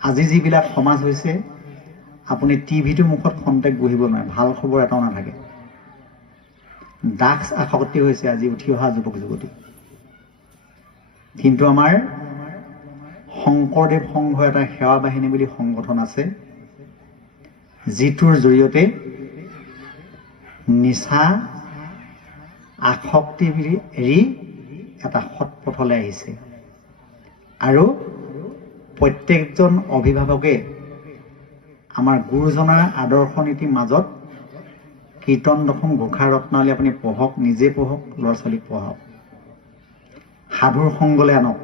আজি যিবিলাক সমাজ হৈছে আপুনি টিভিটোৰ মুখত খন্তেক বহিব নোৱাৰে, ভাল খবৰ এটাও নাথাকে। ড্ৰাগছ আসক্তি হৈছে আজি উঠি অহা যুৱক যুৱতী। কিন্তু আমাৰ শংকৰদেৱ সংঘ এটা সেৱা বাহিনী বুলি সংগঠন আছে, যিটোৰ জৰিয়তে নিচা আসক্তি এৰি এটা সৎ পথলৈ আহিছে। আৰু প্ৰত্যেকজন অভিভাৱকে আমাৰ গুৰুজনাৰ আদৰ্শ নীতিৰ মাজত কীৰ্তন দশম ঘোষা ৰত্নাৱলী আপুনি পঢ়ক, নিজে পঢ়ক, ল'ৰা ছোৱালীক পঢ়াওক, সাধুৰ সংগলৈ আনক।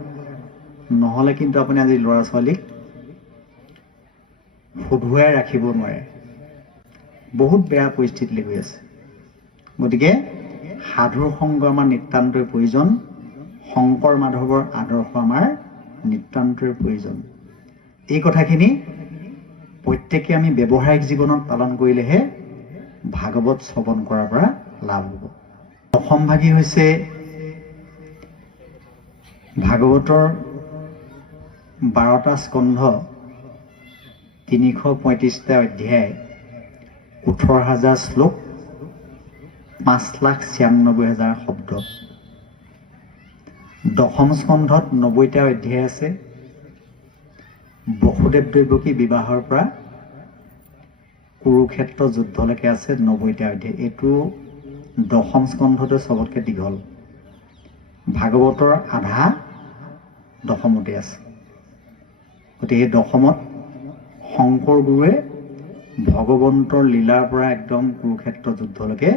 নহ'লে কিন্তু আপুনি আজি ল'ৰা ছোৱালীক শুধুৱাই ৰাখিব নোৱাৰে। বহুত বেয়া পৰিস্থিতিলৈ গৈ আছে। গতিকে সাধুৰ সংগ আমাৰ নিতান্তই প্ৰয়োজন, শংকৰ মাধৱৰ আদৰ্শ আমাৰ নিতান্তই প্ৰয়োজন। এই কথাখিনি প্ৰত্যেকে আমি ব্যৱহাৰিক জীৱনত পালন কৰিলেহে ভাগৱত শ্ৰৱণ কৰাৰ পৰা লাভ হ'ব। দশম ভাগী হৈছে ভাগৱতৰ 12টা স্কন্ধ, 335টা অধ্যায়, 18,000 শ্লোক, 5,96,000 শব্দ। দশম স্কন্ধত 90টা অধ্যায় আছে। বসুদেৱ দৈৱকী বিবাহৰ পৰা কুৰুক্ষেত্ৰ যুদ্ধলৈকে আছে 90টা অধ্যায়। এইটো দশম স্কন্ধতে চবতকৈ দীঘল। ভাগৱতৰ আধা দশমতে আছে। গতিকে দশমত শংকৰ গুৰুৱে ভগৱন্তৰ লীলাৰ পৰা একদম কুৰুক্ষেত্ৰ যুদ্ধলৈকে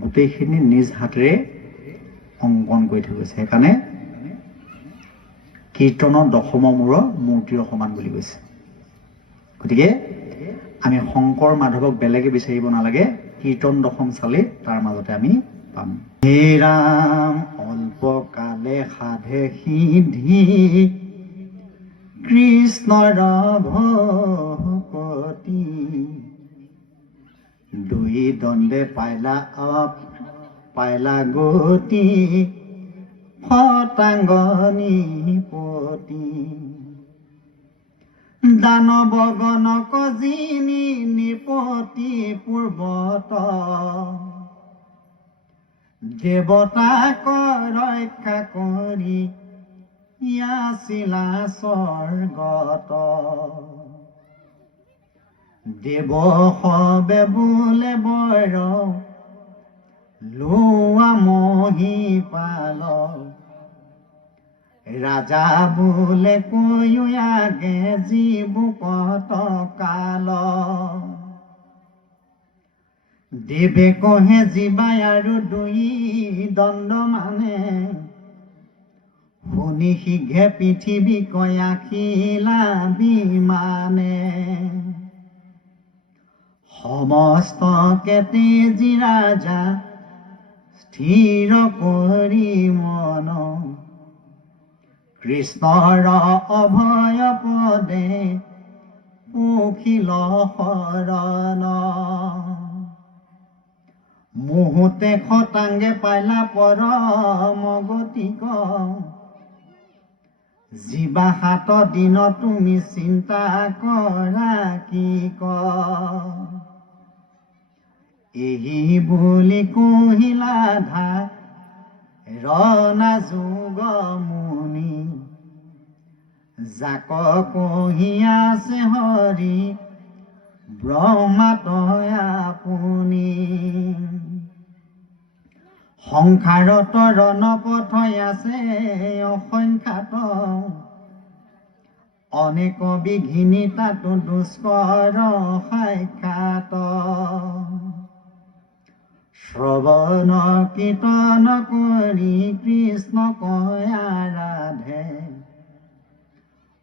গোটেইখিনি নিজ হাতেৰে অংকন কৰি থৈ গৈছে। সেইকাৰণে কীৰ্তনৰ দশমৰ মূৰৰ মূৰ্তিৰ সমান বুলি কৈছে। গতিকে আমি শংকৰ মাধৱক বেলেগে বিচাৰিব নালাগে, কীৰ্তন দশম চালে তাৰ মাজতে আমি পাম। হে ৰাম অল্প কালে সাধে সিদ্ধি, কৃষ্ণৰ ভকতি, দুই দণ্ডে পাইলা গতি, শতাংগ নিপতি, দানৱ গণক যিনি নিপতি পূৰ্বত, দেৱতাক ৰক্ষা কৰি ইয়াছিলা স্বৰ্গত, দেৱ সবে বোলে বৰ লোৱা মহিপাল, ৰাজা বোলে কৈও আগে জীবুকত কাল, দেৱে কহে জীৱাই আৰু দুই দণ্ড মানে, শুনি শীঘ্ৰে পৃথিৱী কয়াখিলা বিমানে, সমস্ত তেজী ৰাজা স্থিৰ কৰি মন, কৃষ্ণৰ অভয় পদে পুখিল শৰণ, মুহূৰ্তে শতাংগে পাইলা পৰম গতিক, জীৱা 7 দিন তুমি চিন্তা কৰা কি ক, এই বুলি কহিলা ধাৰণা যোগ মুনি, যাক কহি আছে হৰি ব্ৰহ্মাতয় আপুনি, সংসাৰত ৰণপথ আছে অসংখ্যাত, অনেক বিঘিনি তাতো দুষ্কৰ সাক্ষাৎ, শ্ৰৱণ কীৰ্তন কৰি কৃষ্ণ কয়া ৰাধে,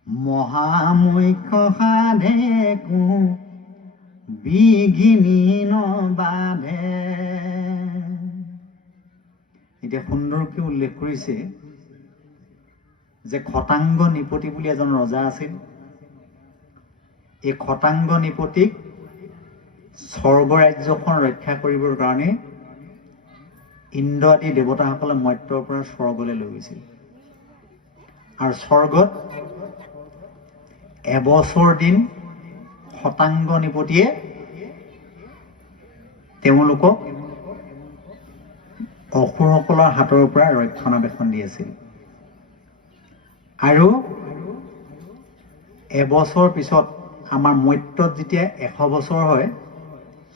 মহামুখ্য সাধে কো বিঘিনি নবাধে। এতিয়া সুন্দৰকৈ উল্লেখ কৰিছে যে খটাংগ নিপতি বুলি এজন ৰজা আছিল। এই খটাংগ নিপতিক স্বৰ্গ ৰাজ্যখন ৰক্ষা কৰিবৰ কাৰণে ইন্দ্ৰ আদি দেৱতাসকলে মৰ্ত্যৰ পৰা স্বৰ্গলৈ লৈ গৈছিল। আৰু স্বৰ্গত এবছৰ দিন শতাংগ নিপতিয়ে তেওঁলোকক অসুৰসকলৰ হাতৰ পৰা ৰক্ষণাবেক্ষণ দি আছিল। আৰু এবছৰ পিছত আমাৰ মৰ্ত্যত যেতিয়া 100 বছৰ হয়,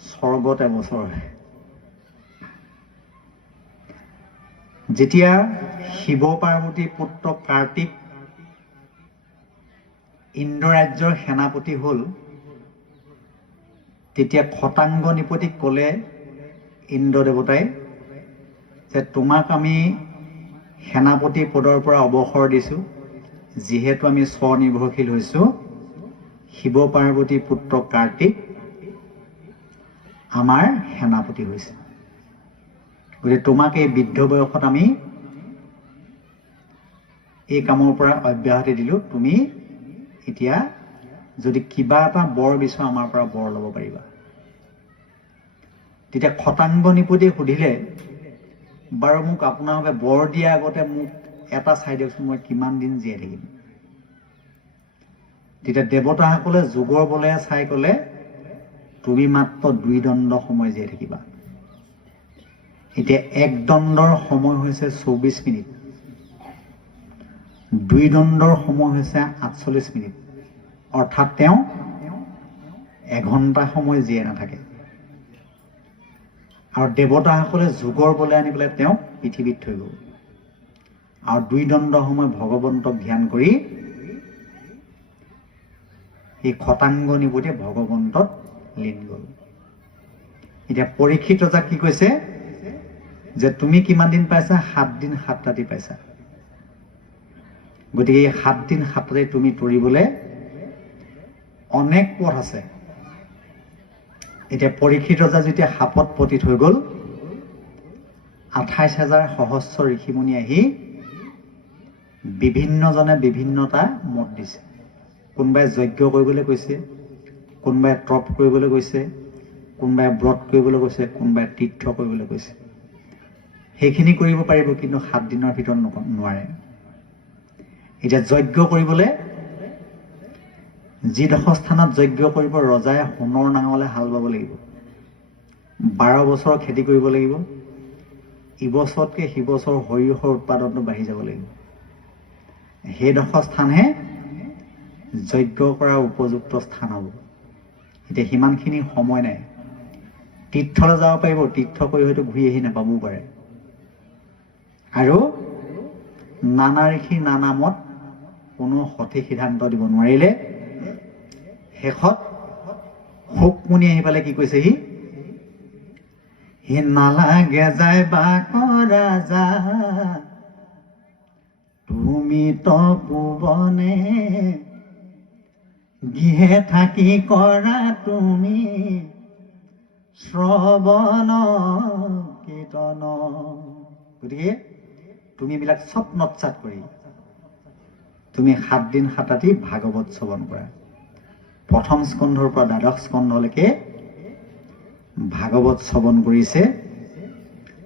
স্বৰ্গত এবছৰ হয়। যেতিয়া শিৱ পাৰ্বতীৰ পুত্ৰ কাৰ্তিক ইন্দ্ৰ ৰাজ্যৰ সেনাপতি হ'ল, তেতিয়া খতাংগ নিপতিক ক'লে ইন্দ্ৰ দেৱতাই যে তোমাক আমি সেনাপতি পদৰ পৰা অৱসৰ দিছোঁ, যিহেতু আমি স্বনিৰ্ভৰশীল হৈছোঁ। শিৱ পাৰ্বতীৰ পুত্ৰ কাৰ্তিক আমাৰ সেনাপতি হৈছে। গতিকে তোমাক এই বৃদ্ধ বয়সত আমি এই কামৰ পৰা অব্যাহতি দিলোঁ। তুমি এতিয়া যদি কিবা এটা বৰ বিচৰা আমাৰ পৰা বৰ ল'ব পাৰিবা। তেতিয়া খতাংগ নিপতিয়ে সুধিলে, বাৰু মোক আপোনালোকে বৰ দিয়াৰ আগতে মোক এটা চাই দিয়কচোন, মই কিমান দিন জীয়াই থাকিম। তেতিয়া দেৱতাসকলে যুগৰ বলে চাই ক'লে, তুমি মাত্ৰ 2 দণ্ড সময় জীয়াই থাকিবা। এতিয়া 1 দণ্ডৰ সময় হৈছে 24 মিনিট, 2 দণ্ডৰ সময় হৈছে 48 মিনিট, অৰ্থাৎ তেওঁ 1 ঘণ্টা সময় জীয়াই নাথাকে। আৰু দেৱতাসকলে যুগৰ বলে আনি পেলাই তেওঁক পৃথিৱীত থৈ গ'ল। আৰু 2 দণ্ড সময় ভগৱন্তক ধ্যান কৰি এই খতাংগ নিপতিয়ে ভগৱন্তত লীন গ'ল। এতিয়া পৰীক্ষিত ৰজাক কি কৈছে যে তুমি কিমান দিন পাইছা? 7 দিন 7 ৰাতি পাইছা। গতিকে এই 7 দিন 7 ৰাতি তুমি তৰিবলৈ অনেক পথ আছে। এতিয়া পৰীক্ষিত ৰজা যেতিয়া সাপত পতিত হৈ গ'ল, 28,000 সহস্ৰ ঋষিমুনি আহি বিভিন্নজনে বিভিন্নটা মত দিছে। কোনোবাই যজ্ঞ কৰিবলৈ কৈছে, কোনোবাই তপ কৰিবলৈ কৈছে, কোনোবাই ব্ৰত কৰিবলৈ কৈছে, কোনোবাই তীৰ্থ কৰিবলৈ কৈছে। সেইখিনি কৰিব পাৰিব, কিন্তু 7 দিনৰ ভিতৰত নোৱাৰে। এতিয়া যজ্ঞ কৰিবলৈ যিডোখৰ স্থানত যজ্ঞ কৰিব, ৰজাই সোণৰ নাঙলে হাল বাব লাগিব, 12 বছৰ খেতি কৰিব লাগিব, ইবছৰতকৈ সিবছৰ সৰিয়হৰ উৎপাদনটো বাঢ়ি যাব লাগিব। সেইডোখৰ স্থানহে যজ্ঞ কৰাৰ উপযুক্ত স্থান হ'ব। এতিয়া সিমানখিনি সময় নাই। তীৰ্থলৈ যাব পাৰিব, তীৰ্থ কৰি হয়তো ঘূৰি আহি নাপাবও পাৰে। আৰু নানা ঋষি নানা মত, কোনো সঠিক সিদ্ধান্ত দিব নোৱাৰিলে শেষত শুকমুনি আহি পালে কি কৈছেহি? হি নালাগে যায় বাক ৰাজা, তুমি তপোবনে, গৃহে থাকি কৰা তুমি শ্ৰৱণ কীৰ্তন। গতিকে তুমি এইবিলাক চব নৎসাত কৰি তুমি 7 দিন 7 ৰাতি ভাগৱত শ্ৰৱণ কৰা। প্ৰথম স্কন্ধৰ পৰা দ্বাদশ স্কন্ধলৈকে ভাগৱত শ্ৰৱণ কৰিছে।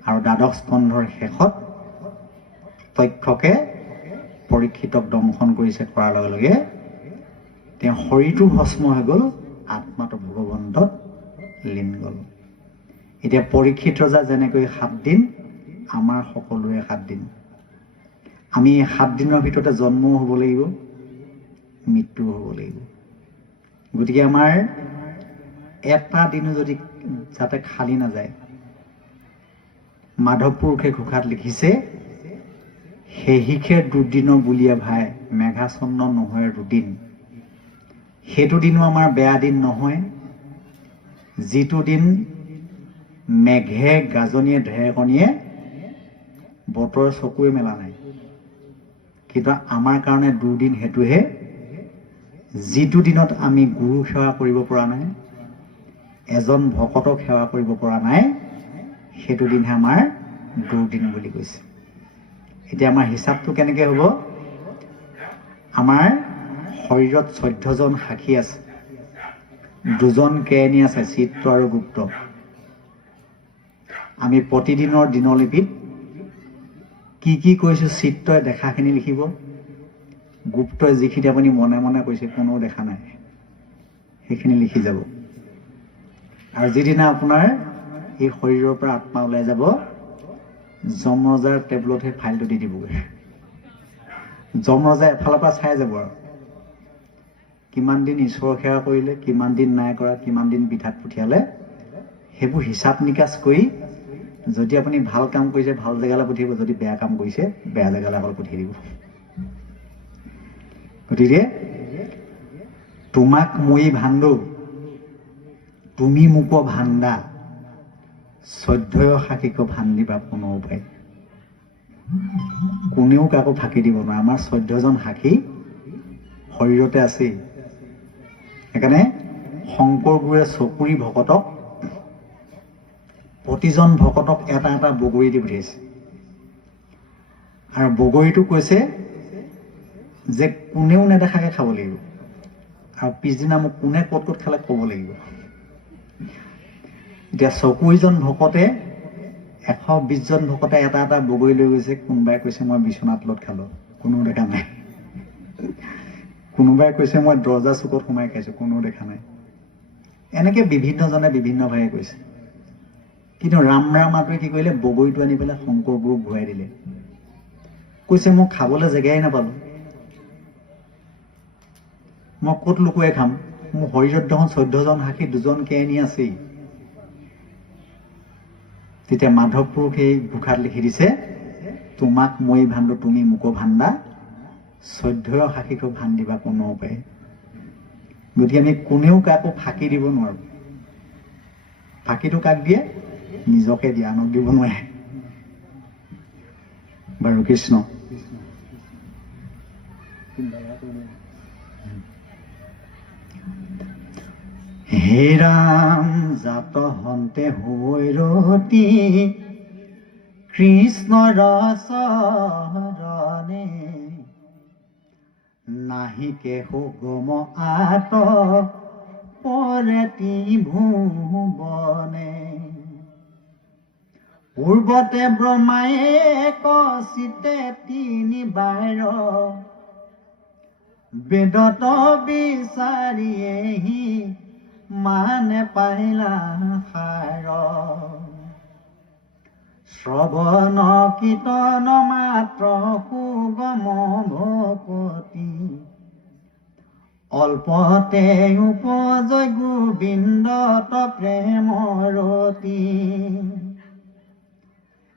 আৰু দ্বাদশ স্কন্ধৰ শেষত তক্ষকে পৰীক্ষিতক দংশন কৰিছে। কৰাৰ লগে লগে তেওঁ শৰীৰটো ভস্ম হৈ গ'ল, আত্মাটো ভগৱন্তত লীন গ'ল। এতিয়া পৰীক্ষিত ৰজা যেনেকৈ 7 দিন, আমাৰ সকলোৰে 7 দিন। আমি 7 দিনৰ ভিতৰতে জন্মও হ'ব লাগিব, মৃত্যুও হ'ব লাগিব। গতিকে আমাৰ এটা দিনো যদি যাতে খালী নাযায়। মাধৱ পুৰুষে ঘোষাত লিখিছে, সেহিখে দুদিনৰ বুলিয়ে ভাই, মেঘাচন্ন নহয় দুদিন। সেইটো দিনো আমাৰ বেয়া দিন নহয়, যিটো দিন মেঘে গাজনিয়ে ঢেৰেকনিয়ে বতৰ চকুৱে মেলা নাই। কিন্তু আমাৰ কাৰণে দুদিন সেইটোহে, যিটো দিনত আমি গুৰু সেৱা কৰিব পৰা নাই, এজন ভকতক সেৱা কৰিব পৰা নাই, সেইটো দিনহে আমাৰ দুদিন বুলি কৈছে। এতিয়া আমাৰ হিচাপটো কেনেকৈ হ'ব? আমাৰ শৰীৰত 14 জন সাক্ষী আছে, 2 জন কেৰণী আছে, চিত্ৰ আৰু গুপ্ত। আমি প্ৰতিদিনৰ দিনলিপিত কি কি কৈছোঁ চিত্ৰই দেখাখিনি লিখিব, গুপ্ত যিখিনি আপুনি মনে মনে কৈছে কোনো দেখা নাই সেইখিনি লিখি যাব। আৰু যিদিনা আপোনাৰ এই শৰীৰৰ পৰা আত্মা ওলাই যাব যমৰজাৰ টেবুলত সেই ফাইলটো দি দিবগৈ। যমৰজা এফালৰ পৰা চাই যাব আৰু কিমান দিন ঈশ্বৰৰ সেৱা কৰিলে, কিমান দিন নাই কৰা, কিমান দিন বিধাত পঠিয়ালে, সেইবোৰ হিচাপ নিকাচ কৰি যদি আপুনি ভাল কাম কৰিছে ভাল জেগালৈ পঠিয়াব, যদি বেয়া কাম কৰিছে বেয়া জেগালৈ অকল পঠিয়াই দিব। গতিকে তোমাক মই ভাণ্ডো তুমি মোক ভাণ্ডা, 14 সাক্ষীক ভাণ্ডিবা কোনো উপায়। কোনেও কাকো ফাঁকি দিব নোৱাৰে। আমাৰ 14জন সাক্ষী শৰীৰতে আছেই। সেইকাৰণে শংকৰ গুৰুৱে চকুৰি ভকতক প্ৰতিজন ভকতক এটা এটা বগৰী দি পঠিয়াইছে। আৰু বগৰীটো কৈছে যে কোনেও নেদেখাকে খাব লাগিব, আৰু পিছদিনা মোক কোনে ক'ত ক'ত খালে ক'ব লাগিব। এতিয়া 24জন ভকতে 120জন ভকতে এটা এটা বগৰী লৈ গৈছে। কোনোবাই কৈছে মই বিচনাত তলত খালো, কোনো দেখা নাই। কোনোবাই কৈছে মই দৰ্জা চুকত সোমাই খাইছো, কোনো দেখা নাই। এনেকে বিভিন্নজনে বিভিন্ন ভাৱে কৈছে। কিন্তু ৰামৰামাটোৱে কি কৰিলে, বগৰীটো আনি পেলাই শংকৰ গুৰুক ঘূৰাই দিলে। কৈছে মই খাবলৈ জেগাই নাপালো, মই ক'ত লুকুৱাই খাম, মোৰ শৰীৰত দেখোন 14জন সাক্ষী 2জন কেনি আছেই। তেতিয়া মাধৱ পুৰুষে ঘোষাত লিখি দিছে, তোমাক মই ভাণ্ডো তুমি মোক ভাণ্ডা, 14 সাক্ষীক ভাণ্ডিবা কোনো উপায়। গতিকে আমি কোনেও কাকো ফাঁকি দিব নোৱাৰো। ফাঁকিটো কাক দিয়ে? নিজকে দিয়ে, আনক দিব নোৱাৰে। বাৰু কৃষ্ণ। হে ৰাম জাত হন্তে হৈ ৰতি, কৃষ্ণৰ চৰণে নাহিকে সুগম আত পৰেতি ভুৱনে। পূৰ্বতে ব্ৰহ্মায়ে কচিতে 3 বাৰ, বেদত বিচাৰিয়েহি মানে পাইলা সাৰ। শ্ৰৱণ কীৰ্তন মাত্ৰ সুগম ভকতি, অল্পতে উপজয় গোবিন্দত প্ৰেমৰতি।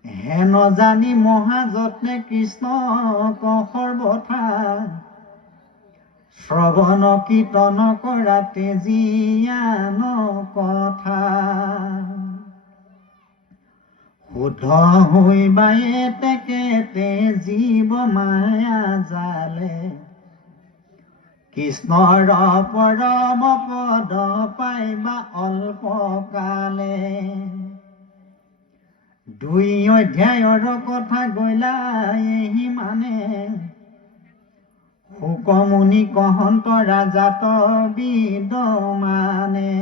হেন জানি মহাযত্নে কৃষ্ণক সৰ্বথা, শ্ৰৱণ কীৰ্তন কৰাতে জীয়ান কথা। শুদ্ধ হৈবায়ে তেকেতে জীৱ মায়া জালে, কৃষ্ণৰ পৰম পদ পাইবা অল্প কালে। 2 অধ্যায়ৰ কথা গৈলা এহি মানে, শুকমুনি কহন্ত ৰাজাত বিদ্যমানে।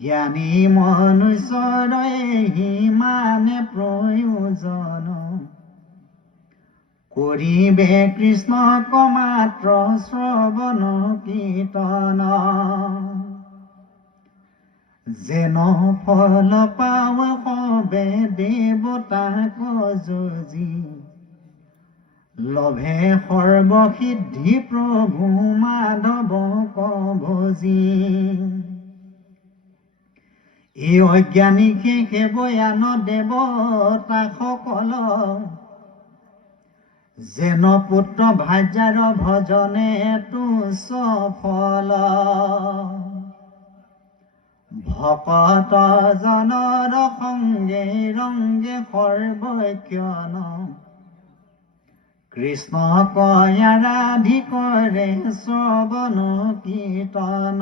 জ্ঞানী মনুষ্যৰ এহি মানে প্ৰয়োজন, কৰিবে কৃষ্ণক মাত্ৰ শ্ৰৱণ কীৰ্তন। যেন ফল পাৱ সবে দেৱতাক যজি, লভে সৰ্বসিদ্ধি প্ৰভু মাধৱক ভজি। এই অজ্ঞানীকে সেৱয়ান দেৱতা সকল, যেন পুত্ৰ ভাৰ্যাৰ ভজনে তুচ্ছ ফল। ভকত জনৰ সংগে ৰংগে সৰ্বক্ষণ, কৃষ্ণক আৰাধি কৰে শ্ৰৱণ কীৰ্তন।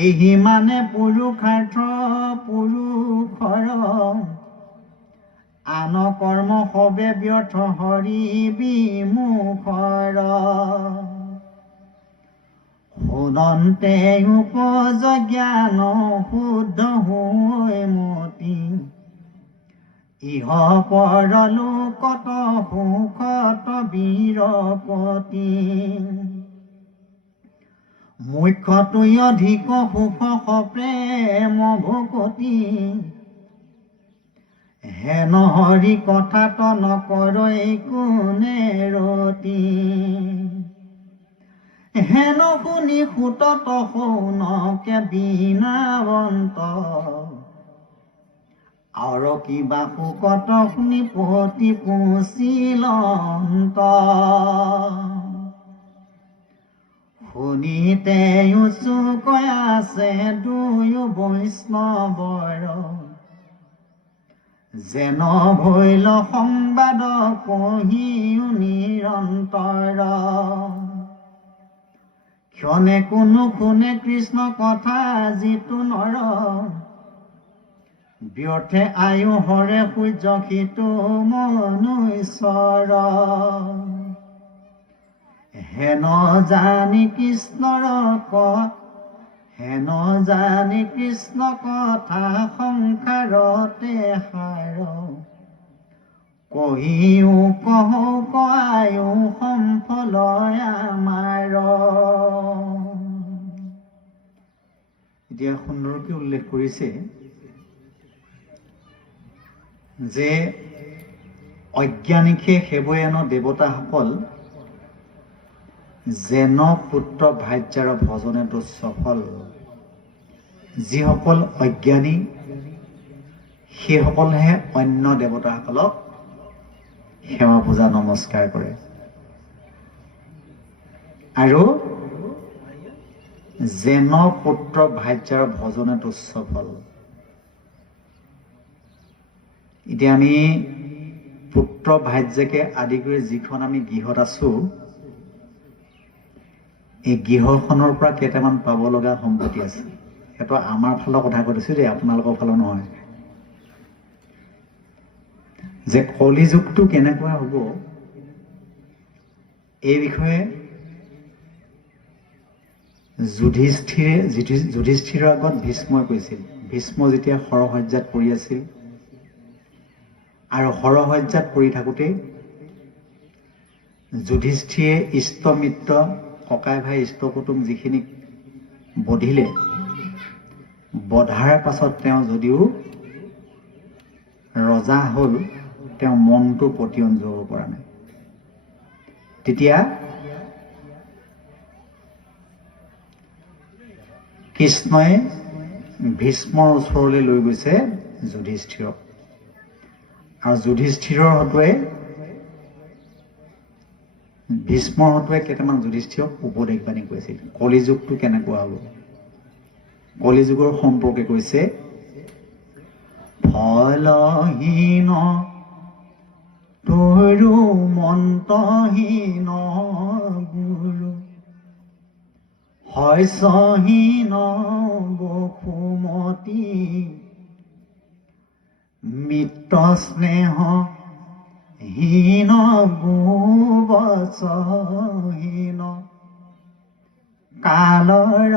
এহি মানে পুৰুষাৰ্থ পুৰুষৰ, আন কৰ্ম সবে ব্যৰ্থ হৰি বিমুখৰ। শুনন্তে উপজ জ্ঞান শুদ্ধ হৈ মতি, ইহ পৰলোকত সুখত বীৰপতি মুখ্যতই অধিক সুখ প্ৰেম ভকতি হেন হৰি কথাত নকৰৈ কোনে ৰতি হেন শুনি সুতত সৌনকে বিনাবন্ত আৰু কিবা সুকত শুনি পতি পুচিলন্ত শুনিতে চুকৈ আছে দুয়ো বৈষ্ণৱৰ যেন ভৈল সংবাদ পঢ়িও নিৰন্তৰ ক্ষণে কোনো শুনে কৃষ্ণ কথা যিটো নৰ ব্যৰ্থে আয়ু হৰে সূৰ্য সিটো মনুষ্যৰ হেন জানি কৃষ্ণৰ হেন জানি কৃষ্ণ কথা সংসাৰতে সাৰ কহিও কহো কয়ো সম্ফল আমাৰ এতিয়া সুন্দৰকৈ উল্লেখ কৰিছে যে অজ্ঞানিকে সেৱয়ান দেৱতাসকল যেন পুত্ৰ ভাৰ্যাৰ ভজনে দুঃসফল যিসকল অজ্ঞানী সেইসকলেহে অন্য দেৱতাসকলক সেৱা পূজা নমস্কাৰ কৰে আৰু যেন পুত্ৰ ভাৰ্যাৰ ভজনে দুঃসফল এতিয়া আমি পুত্ৰ ভাৰ্যাকে আদি কৰি যিখন আমি গৃহত আছো এই গৃহখনৰ পৰা কেইটামান পাব লগা সম্পত্তি আছে সেইটো আমাৰ ফালৰ কথা কৈছো দেই আপোনালোকৰ ফালৰ নহয় যে কলিযুগটো কেনেকুৱা হ'ব এই বিষয়ে যুধিষ্ঠিৰৰ আগত ভীষ্মই কৈছিল ভীষ্ম যেতিয়া সৰহজ্যাত পৰি আছিল আৰু সৰহজ্যাত পৰি থাকোঁতে যুধিষ্ঠিৰে ইষ্ট মিত্ৰ ককাই ভাই ইষ্ট কুটুম যিখিনিক বধিলে বধাৰ পাছত তেওঁ যদিও ৰজা হ'ল তেওঁ মনটো পতিয়ন যাব পৰা নাই তেতিয়া কৃষ্ণই ভীষ্মৰ ওচৰলৈ লৈ গৈছে যুধিষ্ঠিৰক আৰু যুধিষ্ঠিৰৰ হতুৱাই ভীষ্মৰ হতুৱাই কেইটামান যুধিষ্ঠিৰক উপদেশ বাণী কৈছিল কলিযুগটো কেনেকুৱা হ'ব কলিযুগৰ সম্পৰ্কে কৈছে ফলহীন তৰু মন্তহীন গুৰু শস্যহীন বসুমতী মিত্ৰ স্নেহ হীন গোবচহীন কালৰ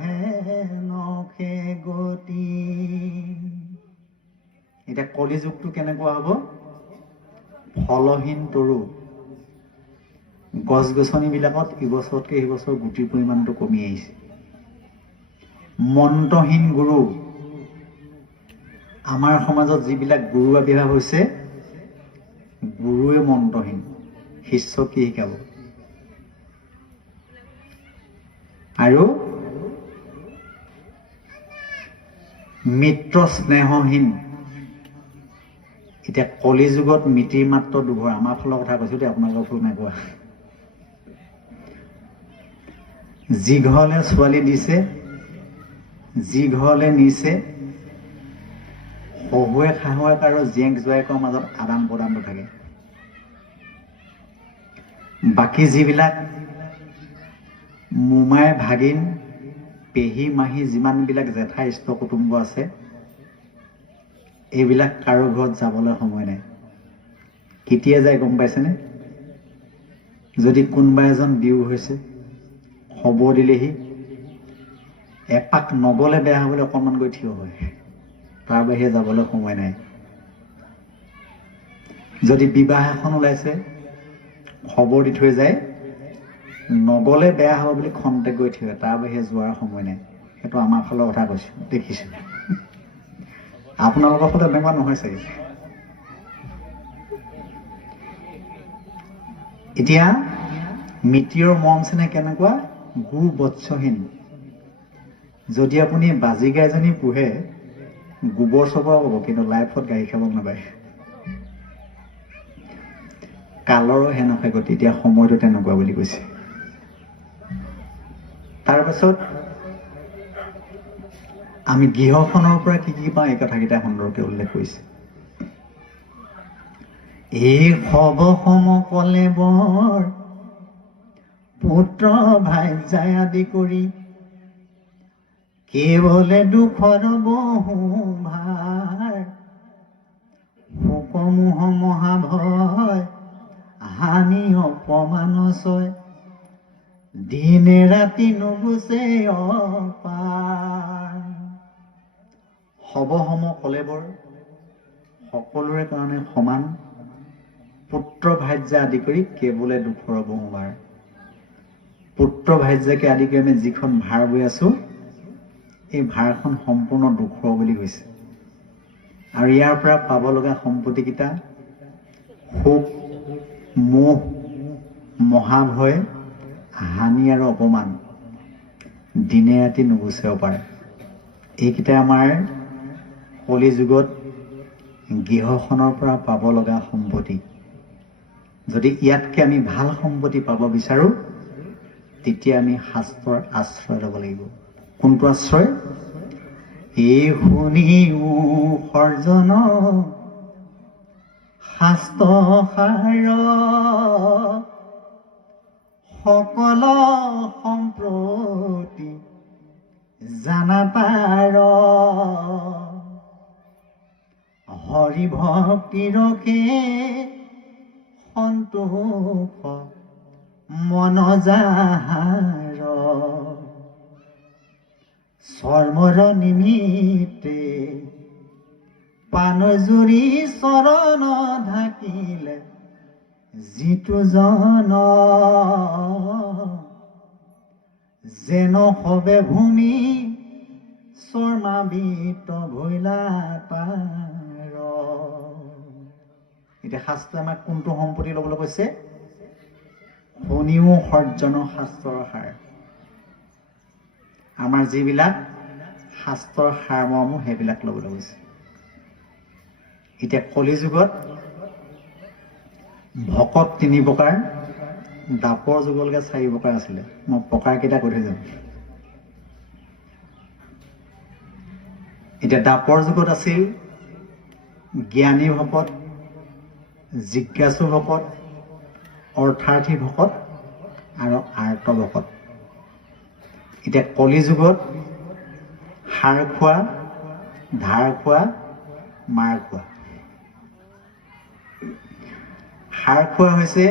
হেনকে গতি এতিয়া কলিযুগটো কেনেকুৱা হ'ব ফলহীন তৰু গছ গছনিবিলাকত ইবছৰতকৈ সিবছৰ গুটিৰ পৰিমাণটো কমি আহিছে মন্ত্ৰহীন গুৰু আমাৰ সমাজত যিবিলাক গুৰু আবিৰ্ভাৱ হৈছে গুৰুৱে মন্ত্ৰহীন শিষ্য কি শিকাব আৰু মিত্ৰ স্নেহহীন এতিয়া কলিযুগত মিতিৰ মাত্ৰ দুঘৰ আমাৰ ফালৰ কথা কৈছো দেই আপোনালোকৰ ফালে নাই কোৱা যি ঘৰলৈ ছোৱালী দিছে যি ঘৰলৈ নিছে শহুৱেক শাহুৱেক আৰু জীয়েক জোৱায়েকৰ মাজত আদান প্ৰদানটো থাকে বাকী যিবিলাক মোমাই ভাগিন পেহী মাহী যিমানবিলাক জেঠা ইষ্ট কুটুম্ব আছে এইবিলাক কাৰো ঘৰত যাবলৈ সময় নাই কেতিয়া যায় গম পাইছেনে যদি কোনোবা এজন বিউ হৈছে খবৰ দিলেহি এপাক নগলে বেয়া হ'বলৈ অকণমান গৈ থিয় হয় তাৰ বাহিৰে যাবলৈ সময় নাই যদি বিবাহ এখন ওলাইছে খবৰ দি থৈ যায়, নগলে বেয়া হ'ব বুলি খন্তেক গৈ থৈ তাৰ বাহিৰে যোৱাৰ সময় নাই। সেইটো আমাৰ ফালৰ কথা কৈছোঁ, দেখিছোঁ। আপোনালোকৰ ফালে তেনেকুৱা নহয় চাগে। এতিয়া মিতিৰৰ মৰম চেনেহ কেনেকুৱা? গো বৎসহীন। যদি আপুনি বাজি গাইজনী পোহে, গোবৰ চবৰ পাব, কিন্তু লাইফত গাড়ী খাব নাপায়। কালৰো সেনেকুৱা গতি, এতিয়া সময়টো তেনেকুৱা বুলি কৈছে। তাৰপাছত আমি গৃহখনৰ পৰা কি কি পাওঁ এই কথাকেইটা সুন্দৰকৈ উল্লেখ কৰিছে। এই সব সম কলে বৰ পুত্ৰ ভাই আদি কৰি, কেৱলে দুখৰ বহু ভাৰ, শোকমোহ মহাভয় হানি অপমান ছয়, দিনে ৰাতি নুগুচে অপাৰ। সবসম কলেবৰ সকলোৰে কাৰণে সমান, পুত্ৰ ভাৰ্যা আদি কৰি কেৱলে দুখৰ বহুভাৰ। পুত্ৰ ভাৰ্যাকে আদি কৰি আমি যিখন ভাৰ বৈ আছো, এই ভাৰখন সম্পূৰ্ণ দুখৰ বুলি কৈছে। আৰু ইয়াৰ পৰা পাব লগা সম্পত্তিকেইটা শোক, মোহ, মহাভয়, হানি আৰু অপমান, দিনে ৰাতি নুগুচেও পাৰে। এইকেইটা আমাৰ কলি যুগত গৃহখনৰ পৰা পাব লগা সম্পত্তি। যদি ইয়াতকে আমি ভাল সম্পত্তি পাব বিচাৰো, তেতিয়া আমি শাস্ত্ৰৰ আশ্ৰয় ল'ব লাগিব। কোনটো আশ্ৰয়? এই শুনিও সৰ্জন শাস্ত্ৰ সাৰ, সকল সম্প্ৰতি জানা তাৰ, হৰি ভক্তি ৰখে সন্তোষ মন যাহাৰ, চৰ্মৰ নিমিত্তে পানজুৰি চৰণ ঢাকিলে, যিটো জন যেন হবে ভূমি শৰ্মাবৃত ভৈলা তাৰ। এতিয়া শাস্ত্ৰই আমাক কোনটো সম্পত্তি ল'বলৈ কৈছে? শুনিও সৰ্জন শাস্ত্ৰৰ সাৰ। আমাৰ যিবিলাক শাস্ত্ৰৰ সাৰমৰ্ম সেইবিলাক ল'বলৈ কৈছে। এতিয়া কলি যুগত ভকত 3 প্ৰকাৰ, দাপৰ যুগলৈকে 4 প্ৰকাৰ আছিলে। মই প্ৰকাৰকেইটা কৈ থৈ যাম। এতিয়া দাপৰ যুগত আছিল জ্ঞানী ভকত, জিজ্ঞাসু ভকত, অৰ্থাৰ্থী ভকত আৰু আৰ্ত ভকত। এতিয়া কলি যুগত সাৰ খোৱা, ধাৰ খোৱা, মাৰ খোৱা। সাৰ খোৱা হৈছে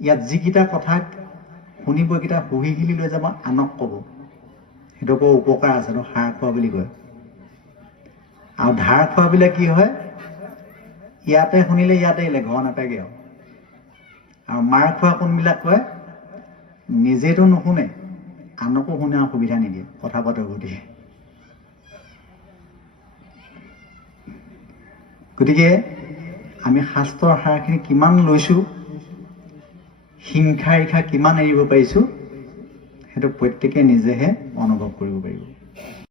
ইয়াত যিকেইটা কথা শুনিব, এইকেইটা শুহি গিলি লৈ যাব, আনক ক'ব। সেইটো কো উপকাৰ আছে, সাৰ খোৱা বুলি কয়। আৰু ধাৰ খোৱাবিলাক কি হয়? ইয়াতে শুনিলে ইয়াতে আহিলে, ঘৰ নাপায়গৈ। আৰু মাৰ খোৱা কোনবিলাক কয়? নিজেতো নুশুনে, আনকো শুনাৰ সুবিধা নিদিয়ে, কথা পাতৰ গতিকে। গতিকে আমি শাস্ত্ৰৰ সাৰখিনি কিমান লৈছোঁ, হিংসা ঈৰ্ষা কিমান এৰিব পাৰিছোঁ, সেইটো প্ৰত্যেকে নিজেহে অনুভৱ কৰিব পাৰিব।